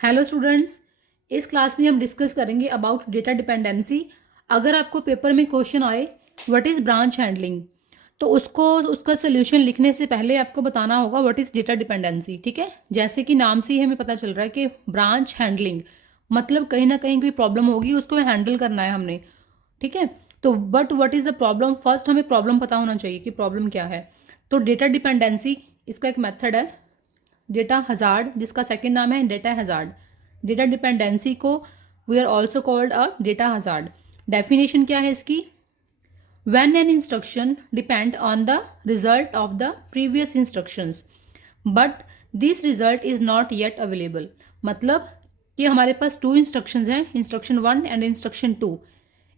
Hello students, इस class में हम डिस्कस करेंगे अबाउट डेटा डिपेंडेंसी। अगर आपको पेपर में क्वेश्चन आए व्हाट इज़ ब्रांच हैंडलिंग, तो उसका सोल्यूशन लिखने से पहले आपको बताना होगा व्हाट इज़ डेटा डिपेंडेंसी। ठीक है, जैसे कि नाम से ही हमें पता चल रहा है कि ब्रांच हैंडलिंग मतलब कहीं ना कहीं कोई प्रॉब्लम होगी, उसको हैंडल करना है हमने। ठीक है, तो but what is the problem, first हमें प्रॉब्लम पता होना चाहिए कि प्रॉब्लम क्या है। तो डेटा डिपेंडेंसी इसका एक मेथड है डेटा हजार्ड, जिसका सेकंड नाम है डेटा हजार्ड। डेटा डिपेंडेंसी को we are also called a data hazard. Definition क्या है इसकी? when an instruction depend on the result of the previous instructions but this result is not yet available। मतलब कि हमारे पास to instructions हैं, instruction 1 and instruction 2।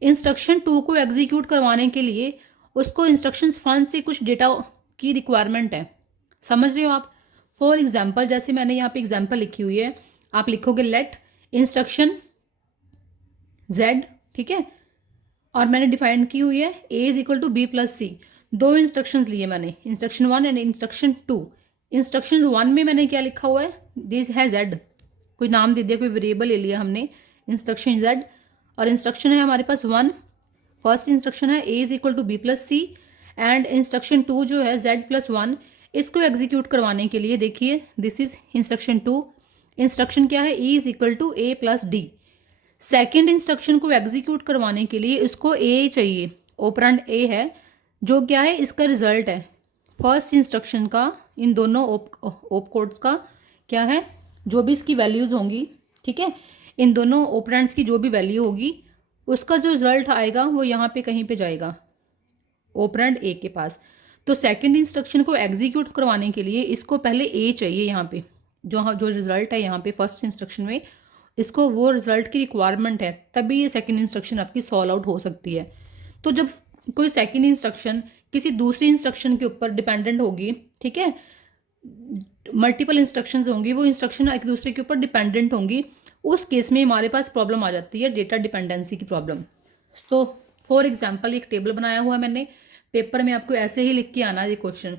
Instruction 2 को execute करवाने के लिए उसको इंस्ट्रक्शंस 1 से कुछ डेटा की रिक्वायरमेंट है। समझ रहे हो आप? फॉर एग्जाम्पल, जैसे मैंने यहाँ पे एग्जाम्पल लिखी हुई है, आप लिखोगे लेट इंस्ट्रक्शन z। ठीक है, और मैंने डिफाइन की हुई है a is equal to B plus C. दो इंस्ट्रक्शंस लिए मैंने, इंस्ट्रक्शन 1 एंड इंस्ट्रक्शन 2। इंस्ट्रक्शन 1 में मैंने क्या लिखा हुआ है, दिस है z, कोई नाम दे दिया, कोई वेरिएबल ले लिया हमने, इंस्ट्रक्शन z। और इंस्ट्रक्शन है हमारे पास 1, फर्स्ट इंस्ट्रक्शन है a is equal to B plus C. And instruction 2 जो है z प्लस 1, इसको एग्जीक्यूट करवाने के लिए देखिए दिस इज इंस्ट्रक्शन 2। इंस्ट्रक्शन क्या है, e is equal to a plus D. Second instruction को एग्जीक्यूट करवाने के लिए इसको ए चाहिए, ऑपरेंड ए है, जो क्या है इसका रिजल्ट है फर्स्ट इंस्ट्रक्शन का। इन दोनों ओप कोड्स का क्या है, जो भी इसकी वैल्यूज़ होंगी, ठीक है, इन दोनों ऑपरेंड्स की जो भी वैल्यू होगी उसका जो रिजल्ट आएगा वो यहाँ पे कहीं पे जाएगा, ऑपरेंड ए के पास। तो सेकंड इंस्ट्रक्शन को एग्जीक्यूट करवाने के लिए इसको पहले ए चाहिए यहाँ पे, जो रिजल्ट है यहाँ पे फर्स्ट इंस्ट्रक्शन में, इसको वो रिजल्ट की रिक्वायरमेंट है, तभी ये सेकंड इंस्ट्रक्शन आपकी सॉल्व आउट हो सकती है। तो जब कोई सेकंड इंस्ट्रक्शन किसी दूसरी इंस्ट्रक्शन के ऊपर डिपेंडेंट होगी, ठीक है, मल्टीपल इंस्ट्रक्शंस होंगी, वो इंस्ट्रक्शन एक दूसरे के ऊपर डिपेंडेंट होंगी, उस केस में हमारे पास प्रॉब्लम आ जाती है डेटा डिपेंडेंसी की प्रॉब्लम। तो फॉर एग्जाम्पल एक टेबल बनाया हुआ है मैंने, पेपर में आपको ऐसे ही लिख के आना है ये क्वेश्चन।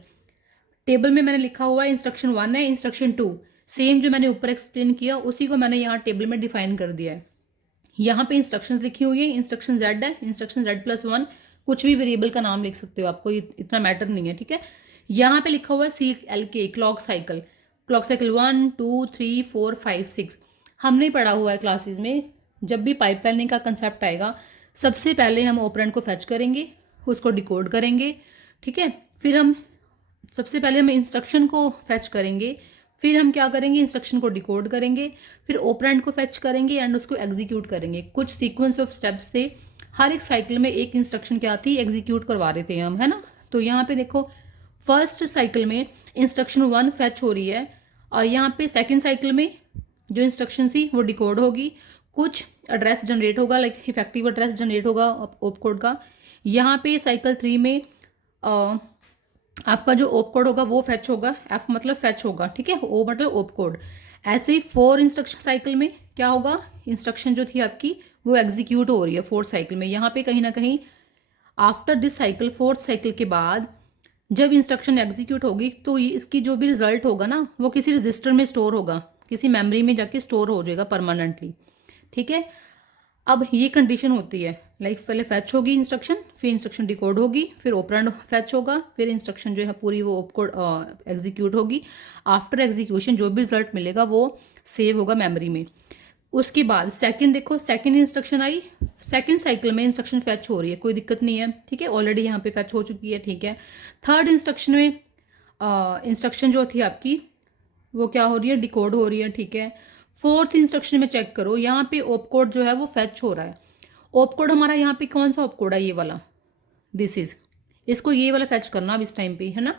टेबल में मैंने लिखा हुआ है इंस्ट्रक्शन 1 है, इंस्ट्रक्शन 2, सेम जो मैंने ऊपर एक्सप्लेन किया उसी को मैंने यहाँ टेबल में डिफाइन कर दिया है। यहाँ पे इंस्ट्रक्शंस लिखी हुई है, इंस्ट्रक्शन z है, इंस्ट्रक्शन z प्लस 1, कुछ भी वेरिएबल का नाम लिख सकते हो, आपको इतना मैटर नहीं है। ठीक है, यहाँ पे लिखा हुआ है CLK clock cycle, clock cycle 1 2 3 4 5 6। हमने पढ़ा हुआ है क्लासेस में, जब भी पाइपलाइनिंग का कंसेप्ट आएगा सबसे पहले हम ऑपरेंड को फैच करेंगे, उसको डिकोड करेंगे। ठीक है, फिर हम सबसे पहले हम इंस्ट्रक्शन को फैच करेंगे, फिर हम क्या करेंगे, इंस्ट्रक्शन को डिकोड करेंगे, फिर ऑपरेंड को फैच करेंगे एंड उसको एग्जीक्यूट करेंगे। कुछ सीक्वेंस ऑफ स्टेप्स थे, हर एक साइकिल में एक इंस्ट्रक्शन क्या थी एग्जीक्यूट करवा रहे थे हम, है ना। तो यहाँ पे देखो फर्स्ट साइकिल में इंस्ट्रक्शन 1 फैच हो रही है, और यहाँ पे सेकेंड साइकिल में जो इंस्ट्रक्शन थी वो डिकोड होगी, कुछ एड्रेस जनरेट होगा, लाइक इफेक्टिव एड्रेस जनरेट होगा ऑप कोड का। यहाँ पे साइकिल 3 में आपका जो ओप कोड होगा वो फैच होगा, एफ मतलब फैच होगा, ठीक है, ओ मतलब ओप कोड। ऐसे ही 4 इंस्ट्रक्शन साइकिल में क्या होगा, इंस्ट्रक्शन जो थी आपकी वो एग्जीक्यूट हो रही है 4th साइकिल में। यहाँ पे कहीं ना कहीं after this cycle 4th cycle के बाद जब इंस्ट्रक्शन एग्जीक्यूट होगी तो इसकी जो भी रिजल्ट होगा ना वो किसी रजिस्टर में स्टोर होगा, किसी मेमोरी में जाके स्टोर हो जाएगा परमानेंटली। ठीक है, अब ये कंडीशन होती है, लाइक पहले फैच होगी इंस्ट्रक्शन, फिर इंस्ट्रक्शन डिकोड होगी, फिर ऑपरेंड फैच होगा, फिर इंस्ट्रक्शन जो है पूरी वो ऑपकोड एग्जीक्यूट होगी। आफ्टर एग्जीक्यूशन जो भी रिजल्ट मिलेगा वो सेव होगा मेमोरी में। उसके बाद सेकंड देखो, सेकंड इंस्ट्रक्शन आई, सेकंड साइकिल में इंस्ट्रक्शन फैच हो रही है, कोई दिक्कत नहीं है, ठीक है, ऑलरेडी यहाँ पे फैच हो चुकी है। ठीक है, थर्ड इंस्ट्रक्शन में इंस्ट्रक्शन जो थी आपकी वो क्या हो रही है, डिकोड हो रही है। ठीक है, फोर्थ इंस्ट्रक्शन में चेक करो, यहाँ पे ओप कोड जो है वो फैच हो रहा है। ओप कोड हमारा यहाँ पे कौन सा ओप कोड है, ये वाला, दिस इज, इसको ये वाला फैच करना अब इस टाइम पे, है ना।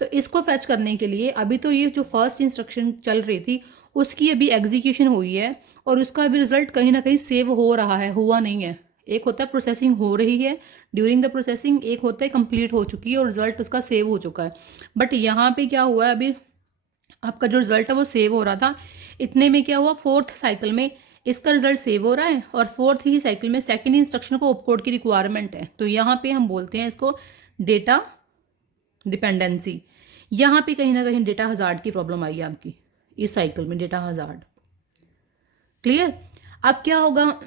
तो इसको फैच करने के लिए अभी तो ये जो फर्स्ट इंस्ट्रक्शन चल रही थी उसकी अभी एग्जीक्यूशन हुई है और उसका अभी रिजल्ट कहीं ना कहीं सेव हो रहा है, हुआ नहीं है। एक होता है प्रोसेसिंग हो रही है ड्यूरिंग द प्रोसेसिंग, एक होता है कंप्लीट हो चुकी है और रिजल्ट उसका सेव हो चुका है। बट यहाँ पे क्या हुआ है, अभी आपका जो रिजल्ट है वो सेव हो रहा था, इतने में क्या हुआ, 4th साइकिल में इसका रिजल्ट सेव हो रहा है और 4th ही साइकिल में सेकंड इंस्ट्रक्शन को ऑपकोड की रिक्वायरमेंट है। तो यहाँ पे हम बोलते हैं इसको डेटा डिपेंडेंसी। यहाँ पे कहीं ना कहीं डेटा हजार्ड की प्रॉब्लम आई है आपकी इस साइकिल में, डेटा हजार्ड। क्लियर। अब क्या होगा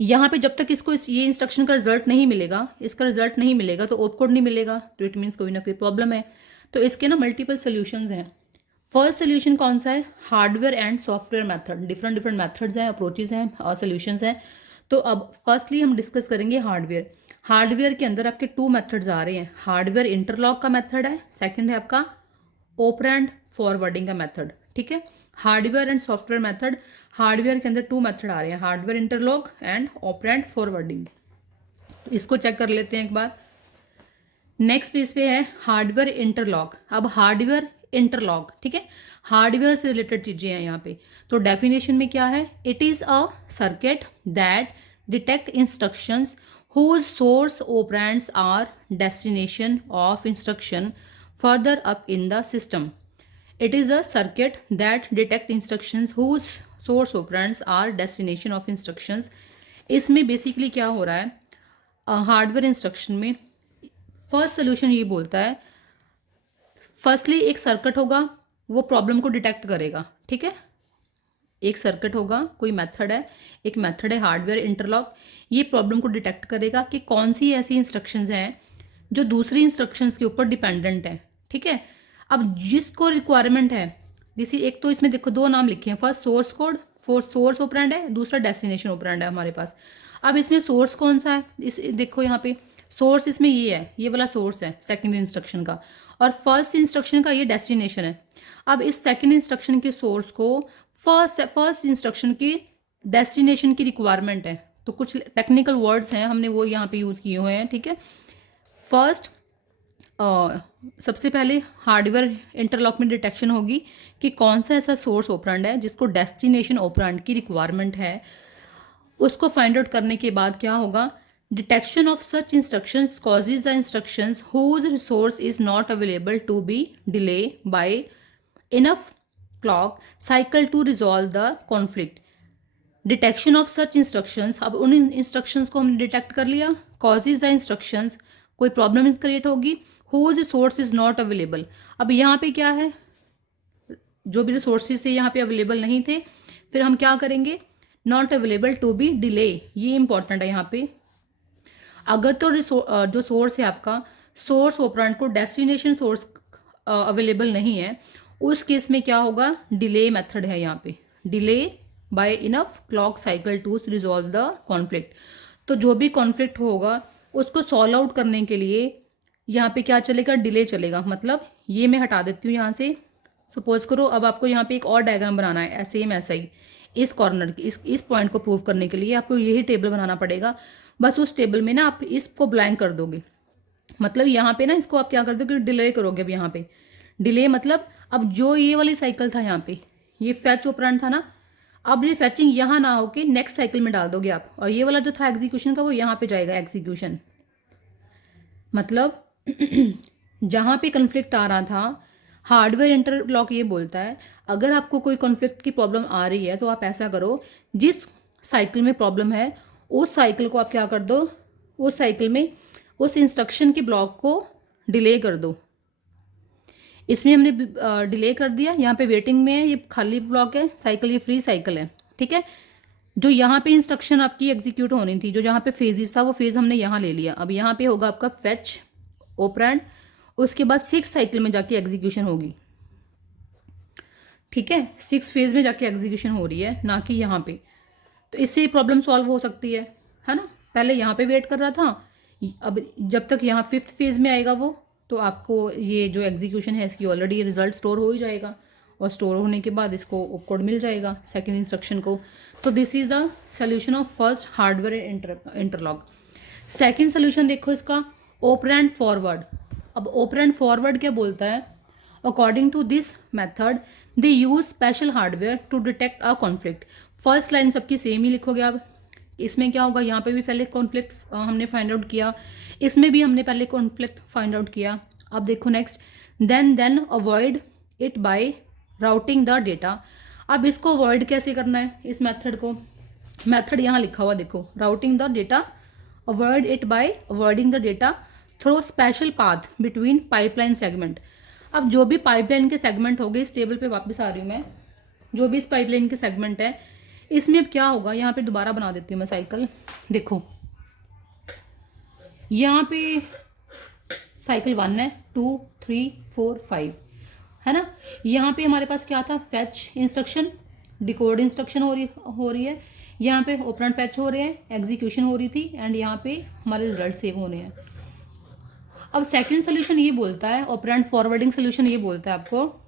यहाँ पे जब तक इसको ये इंस्ट्रक्शन का रिजल्ट नहीं मिलेगा, इसका रिजल्ट नहीं मिलेगा तो ओप कोड नहीं मिलेगा, तो इट मीन्स कोई ना कोई प्रॉब्लम है। तो इसके ना मल्टीपल सोल्यूशंस हैं। फर्स्ट सोल्यूशन कौन सा है, hardware and software method. Different different methods हैं, अप्रोचेज हैं और सोल्यूशंस हैं। तो अब फर्स्टली हम डिस्कस करेंगे हार्डवेयर। हार्डवेयर के अंदर आपके 2 मेथड्स आ रहे हैं। हार्डवेयर इंटरलॉक का मेथड है, सेकंड है आपका ऑपरेंड फॉरवर्डिंग का मेथड। ठीक है, hardware and software method. Hardware के अंदर 2 मेथड आ रहे हैं, hardware interlock and operand forwarding. तो इसको चेक कर लेते हैं एक बार। नेक्स्ट पेज पे है हार्डवेयर इंटरलॉक। अब हार्डवेयर इंटरलॉक, ठीक है, हार्डवेयर से रिलेटेड चीजें हैं यहाँ पे। तो डेफिनेशन में क्या है, it is a circuit that detect instructions whose source operands are destination of instruction further up in the system. It is a circuit that detect instructions whose source operands are destination of instructions. इसमें basically क्या हो रहा है hardware instruction में, first solution ये बोलता है, firstly एक सर्किट होगा, वो प्रॉब्लम को डिटेक्ट करेगा। ठीक है, एक सर्किट होगा, कोई मेथड है, एक मेथड है हार्डवेयर इंटरलॉक, ये प्रॉब्लम को डिटेक्ट करेगा कि कौन सी ऐसी इंस्ट्रक्शंस हैं जो दूसरी इंस्ट्रक्शंस के ऊपर डिपेंडेंट है। ठीक है, अब जिसको रिक्वायरमेंट है, जैसे एक तो इसमें देखो 2 नाम लिखे हैं, first source code, source operand है, दूसरा डेस्टिनेशन ऑपरेंड है हमारे पास। अब इसमें सोर्स कौन सा है, इस देखो यहाँ पे सोर्स इसमें ये है, ये वाला सोर्स है सेकंड इंस्ट्रक्शन का, और फर्स्ट इंस्ट्रक्शन का ये डेस्टिनेशन है। अब इस सेकंड इंस्ट्रक्शन के सोर्स को फर्स्ट इंस्ट्रक्शन की डेस्टिनेशन की रिक्वायरमेंट है। तो कुछ टेक्निकल वर्ड्स हैं, हमने वो यहाँ पे यूज़ किए हुए हैं। ठीक है, फर्स्ट सबसे पहले हार्डवेयर इंटरलॉक में डिटेक्शन होगी कि कौन सा ऐसा सोर्स ऑपरेंड है जिसको डेस्टिनेशन ऑपरेंड की रिक्वायरमेंट है। उसको फाइंड आउट करने के बाद क्या होगा, detection of such instructions causes the instructions whose resource is not available to be delay by enough clock cycle to resolve the conflict. Detection of such instructions, अब उन इंस्ट्रक्शंस को हमने डिटेक्ट कर लिया, कॉजेज द इंस्ट्रक्शंस, कोई problem create होगी, whose resource is not available. अब यहाँ पे क्या है, जो भी रिसोर्सेज थे यहाँ पे अवेलेबल नहीं थे, फिर हम क्या करेंगे, not available to be delay, ये इंपॉर्टेंट है यहाँ पे। अगर तो जो सोर्स है आपका, सोर्स ऑपरेंड को डेस्टिनेशन सोर्स अवेलेबल नहीं है, उस केस में क्या होगा, डिले मेथड है यहाँ पे, delay by enough clock cycle to resolve the conflict. तो जो भी कॉन्फ्लिक्ट होगा उसको सॉल्व आउट करने के लिए यहाँ पे क्या चलेगा, डिले चलेगा। मतलब ये मैं हटा देती हूँ यहाँ से, सपोज करो अब आपको यहाँ पे एक और डायग्राम बनाना है, सेम ऐसा ही, इस कॉर्नर की इस पॉइंट को प्रूव करने के लिए आपको यही टेबल बनाना पड़ेगा। बस उस टेबल में ना आप इसको ब्लैंक कर दोगे, मतलब यहाँ पे ना इसको आप क्या कर दोगे, डिले करोगे। अब यहाँ पे डिले मतलब अब जो ये वाली साइकिल था यहाँ पे, ये फैच ऑपरेंड था ना, अब ये फैचिंग यहाँ ना होके नेक्स्ट साइकिल में डाल दोगे आप, और ये वाला जो था एग्जीक्यूशन का वो यहाँ पे जाएगा एग्जीक्यूशन। मतलब जहाँ पे कन्फ्लिक्ट आ रहा था, हार्डवेयर इंटरलॉक ये बोलता है अगर आपको कोई कॉन्फ्लिक्ट की प्रॉब्लम आ रही है तो आप ऐसा करो, जिस साइकिल में प्रॉब्लम है उस साइकिल को आप क्या कर दो, उस साइकिल में उस इंस्ट्रक्शन के ब्लॉक को डिले कर दो। इसमें हमने डिले कर दिया, यहाँ पे वेटिंग में है, ये खाली ब्लॉक है साइकिल, ये फ्री साइकिल है। ठीक है, जो यहाँ पे इंस्ट्रक्शन आपकी एग्जीक्यूट होनी थी, जो जहाँ पे फेजेस था वो फेज हमने यहाँ ले लिया। अब यहाँ पे होगा आपका फैच ऑपरेंड, उसके बाद 6 साइकिल में जाके एग्जीक्यूशन होगी। ठीक है, 6 फेज में जाके एग्जीक्यूशन हो रही है, ना कि यहाँ पे। तो इससे प्रॉब्लम सॉल्व हो सकती है ना। पहले यहाँ पे वेट कर रहा था, अब जब तक यहाँ 5th फेज में आएगा वो, तो आपको ये जो एग्जीक्यूशन है इसकी ऑलरेडी रिजल्ट स्टोर हो ही जाएगा, और स्टोर होने के बाद इसको कोड मिल जाएगा सेकंड इंस्ट्रक्शन को। तो this is the solution of first hardware interlock. Second solution देखो इसका, ऑपरेंड फॉरवर्ड। अब ऑपरेंड फॉरवर्ड क्या बोलता है, according to this method they use special hardware to detect a conflict. First line सबकी सेम ही लिखोगे आप। इसमें क्या होगा, यहाँ पे भी पहले कॉन्फ्लिक्ट हमने फाइंड आउट किया, इसमें भी हमने पहले कॉन्फ्लिक्ट फाइंड आउट किया। अब देखो next, then avoid it by routing the data. अब इसको अवॉइड कैसे करना है, इस मेथड को, मेथड यहाँ लिखा हुआ देखो, routing the data, avoid it bye avoiding the data through special path between pipeline segment. अब जो भी पाइपलाइन के सेगमेंट हो गए, इस टेबल पे वापस आ रही हूँ मैं, जो भी इस पाइपलाइन के सेगमेंट है, इसमें अब क्या होगा, यहाँ पे दोबारा बना देती हूँ मैं साइकिल। देखो यहाँ पे साइकिल 1 है, 2, 3, 4, 5 है ना। यहाँ पे हमारे पास क्या था, फैच इंस्ट्रक्शन, डिकोड इंस्ट्रक्शन हो रही है। यहाँ पे ऑपरेंड फैच हो रहे हैं, एग्जीक्यूशन हो रही थी, एंड यहाँ पे हमारे रिजल्ट सेव होने हैं। अब सेकंड सोल्यूशन ये बोलता है, ऑपरेंड फॉरवर्डिंग सोल्यूशन ये बोलता है आपको,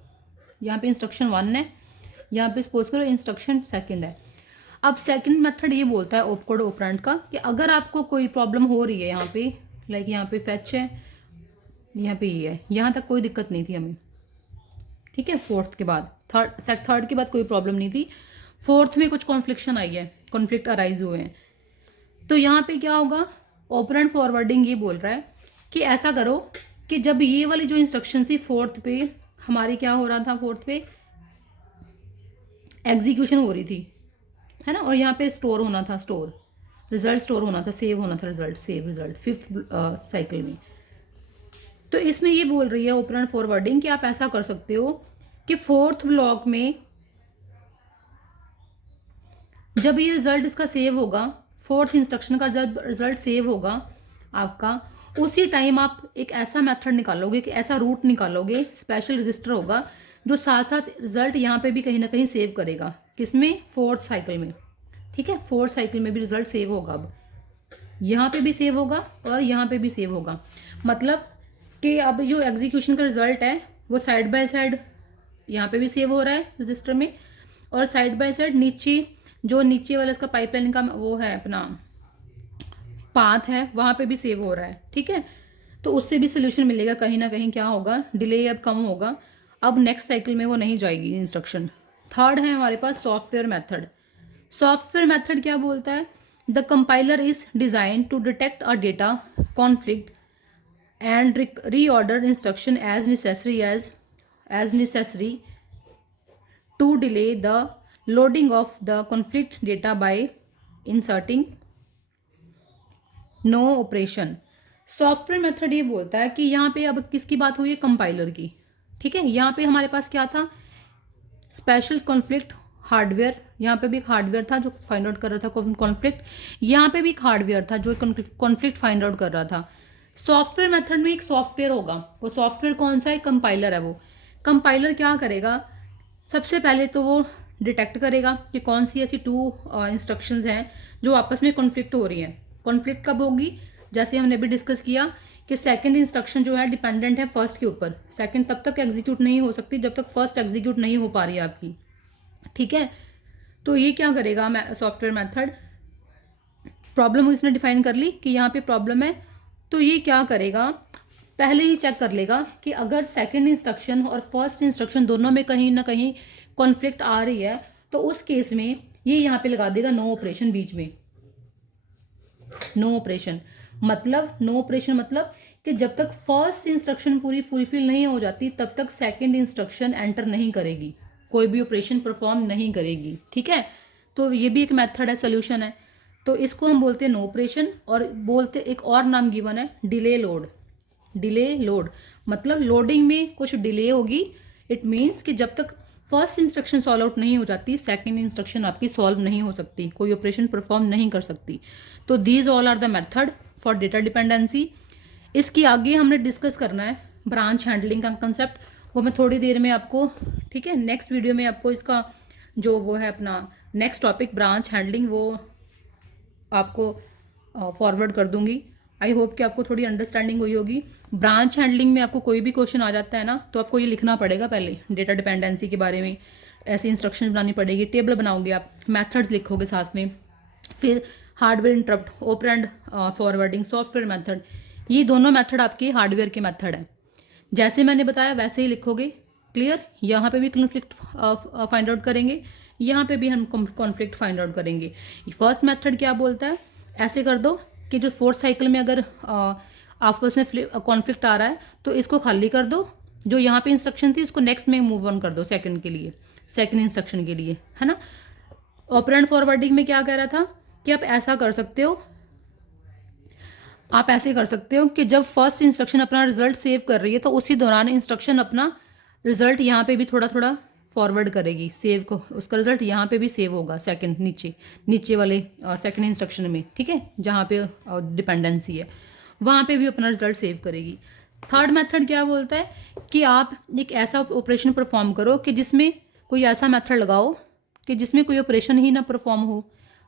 यहाँ पे इंस्ट्रक्शन 1 है, यहाँ पे सपोज करो इंस्ट्रक्शन 2 है। अब सेकंड मेथड ये बोलता है ऑपकोड ऑपरेंड का कि अगर आपको कोई प्रॉब्लम हो रही है यहाँ पे, लाइक यहाँ पे फैच है, यहाँ पे ये है, यहाँ तक कोई दिक्कत नहीं थी हमें, ठीक है। फोर्थ के बाद थर्ड के बाद कोई प्रॉब्लम नहीं थी, फोर्थ में कुछ कॉन्फ्लिक्शन आई है, कॉन्फ्लिक्ट अराइज हुए हैं। तो यहाँ पे क्या होगा, ऑपरेंड फॉरवर्डिंग ये बोल रहा है कि ऐसा करो कि जब ये वाली जो इंस्ट्रक्शन थी फोर्थ पे हमारी क्या हो रहा था, फोर्थ पे एग्जीक्यूशन हो रही थी, है ना, और यहाँ पे स्टोर होना था, रिजल्ट स्टोर होना था, सेव होना था result, save result fifth cycle में। तो इसमें ये बोल रही है ऑपरेंड फॉरवर्डिंग कि आप ऐसा कर सकते हो कि फोर्थ ब्लॉक में जब ये रिजल्ट इसका सेव होगा, फोर्थ इंस्ट्रक्शन का जब रिजल्ट सेव होगा आपका, उसी टाइम आप एक ऐसा मेथड निकालोगे, कि ऐसा रूट निकालोगे, स्पेशल रजिस्टर होगा जो साथ साथ रिजल्ट यहाँ पे भी कहीं ना कहीं सेव करेगा, किसमें, फोर्थ साइकिल में, ठीक है। फोर्थ साइकिल में भी रिजल्ट सेव होगा, अब यहाँ पे भी सेव होगा और यहाँ पे भी सेव होगा। मतलब कि अब जो एग्जीक्यूशन का रिजल्ट है वो साइड बाय साइड यहाँ पे भी सेव हो रहा है रजिस्टर में, और साइड बाय साइड नीचे जो नीचे वाला इसका पाइपलाइन का वो है अपना पाथ है, वहाँ पे भी सेव हो रहा है, ठीक है। तो उससे भी सोल्यूशन मिलेगा, कहीं ना कहीं क्या होगा, डिले अब कम होगा, अब नेक्स्ट साइकिल में वो नहीं जाएगी इंस्ट्रक्शन। थर्ड है हमारे पास सॉफ्टवेयर मेथड। सॉफ्टवेयर मेथड क्या बोलता है, the compiler is design to detect a data conflict and reorder instruction as necessary to delay the loading of the conflict data by inserting no operation। Software method ये बोलता है कि यहाँ पे अब किसकी बात हुई है, कंपाइलर की, ठीक है। यहाँ पे हमारे पास क्या था, स्पेशल कॉन्फ्लिक्ट हार्डवेयर, यहाँ पे भी एक हार्डवेयर था जो फाइंड आउट कर रहा था कॉन्फ्लिक्ट, यहाँ पे भी एक हार्डवेयर था जो कॉन्फ्लिक्ट फाइंड आउट कर रहा था। सॉफ्टवेयर मेथड में एक सॉफ्टवेयर होगा, वो सॉफ्टवेयर कौन सा है, कंपाइलर है। वो कंपाइलर क्या करेगा, सबसे पहले तो वो डिटेक्ट करेगा कि कौन सी ऐसी 2 इंस्ट्रक्शंस हैं जो आपस में कॉन्फ्लिक्ट हो रही हैं। कॉन्फ्लिक्ट कब होगी, जैसे हमने भी डिस्कस किया कि सेकंड इंस्ट्रक्शन जो है डिपेंडेंट है फर्स्ट के ऊपर, सेकंड तब तक एग्जीक्यूट नहीं हो सकती जब तक फर्स्ट एग्जीक्यूट नहीं हो पा रही है आपकी, ठीक है। तो ये क्या करेगा सॉफ्टवेयर मेथड, प्रॉब्लम इसने डिफाइन कर ली कि यहाँ पे प्रॉब्लम है, तो ये क्या करेगा, पहले ही चेक कर लेगा कि अगर सेकंड इंस्ट्रक्शन और फर्स्ट इंस्ट्रक्शन दोनों में कहीं ना कहीं कॉन्फ्लिक्ट आ रही है, तो उस केस में ये यहाँ पे लगा देगा नो ऑपरेशन बीच में। नो ऑपरेशन मतलब कि जब तक फर्स्ट इंस्ट्रक्शन पूरी फुलफिल नहीं हो जाती तब तक सेकंड इंस्ट्रक्शन एंटर नहीं करेगी, कोई भी ऑपरेशन परफॉर्म नहीं करेगी, ठीक है। तो ये भी एक मेथड है, सोल्यूशन है। तो इसको हम बोलते हैं नो ऑपरेशन, और बोलते एक और नाम गिवन है डिले लोड। डिले लोड मतलब लोडिंग में कुछ डिले होगी, इट मीन्स कि जब तक फर्स्ट इंस्ट्रक्शन सॉल्व आउट नहीं हो जाती सेकंड इंस्ट्रक्शन आपकी सॉल्व नहीं हो सकती, कोई ऑपरेशन परफॉर्म नहीं कर सकती। तो these all are the method for data dependency. इसकी आगे हमने डिस्कस करना है ब्रांच हैंडलिंग का कंसेप्ट, वो मैं थोड़ी देर में आपको, ठीक है, नेक्स्ट वीडियो में आपको इसका जो वो है अपना नेक्स्ट टॉपिक ब्रांच हैंडलिंग वो आपको फॉरवर्ड कर दूंगी। आई होप कि आपको थोड़ी अंडरस्टैंडिंग हुई होगी। ब्रांच हैंडलिंग में आपको कोई भी क्वेश्चन आ जाता है ना, तो आपको ये लिखना पड़ेगा पहले डेटा डिपेंडेंसी के बारे में, ऐसी इंस्ट्रक्शन बनानी पड़ेगी, टेबल बनाओगे आप, मेथड्स लिखोगे साथ में, फिर hardware interrupt, operand forwarding, software method, ये दोनों मेथड आपके हार्डवेयर के मेथड हैं। जैसे मैंने बताया वैसे ही लिखोगे, क्लियर। यहाँ पे भी कॉन्फ्लिक्ट फाइंड आउट करेंगे, यहाँ पे भी हम कॉन्फ्लिक्ट फाइंड आउट करेंगे। फर्स्ट मेथड क्या बोलता है, ऐसे कर दो कि जो फोर्थ साइकिल में अगर आपस में कॉन्फ्लिक्ट आ रहा है तो इसको खाली कर दो, जो यहाँ पे इंस्ट्रक्शन थी उसको नेक्स्ट में मूव ऑन कर दो सेकंड के लिए, सेकंड इंस्ट्रक्शन के लिए, है ना। ऑपरेंड फॉरवर्डिंग में क्या कह रहा था कि आप ऐसा कर सकते हो, आप ऐसे कर सकते हो कि जब फर्स्ट इंस्ट्रक्शन अपना रिजल्ट सेव कर रही है तो उसी दौरान इंस्ट्रक्शन अपना रिजल्ट यहाँ पे भी थोड़ा थोड़ा फॉरवर्ड करेगी, सेव को, उसका रिजल्ट यहाँ पे भी सेव होगा सेकंड नीचे वाले सेकंड इंस्ट्रक्शन में, ठीक है, जहाँ पे डिपेंडेंसी है वहाँ पे भी अपना रिजल्ट सेव करेगी। थर्ड मेथड क्या बोलता है कि आप एक ऐसा ऑपरेशन परफॉर्म करो कि जिसमें कोई ऐसा मेथड लगाओ कि जिसमें कोई ऑपरेशन ही ना परफॉर्म हो।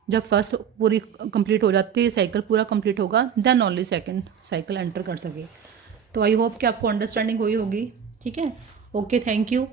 जब फर्स्ट पूरी कंप्लीट हो जाती है, साइकिल पूरा कंप्लीट होगा, then only second cycle enter कर सके। तो आई होप कि आपको अंडरस्टैंडिंग हुई होगी, ठीक है। Okay, thank you.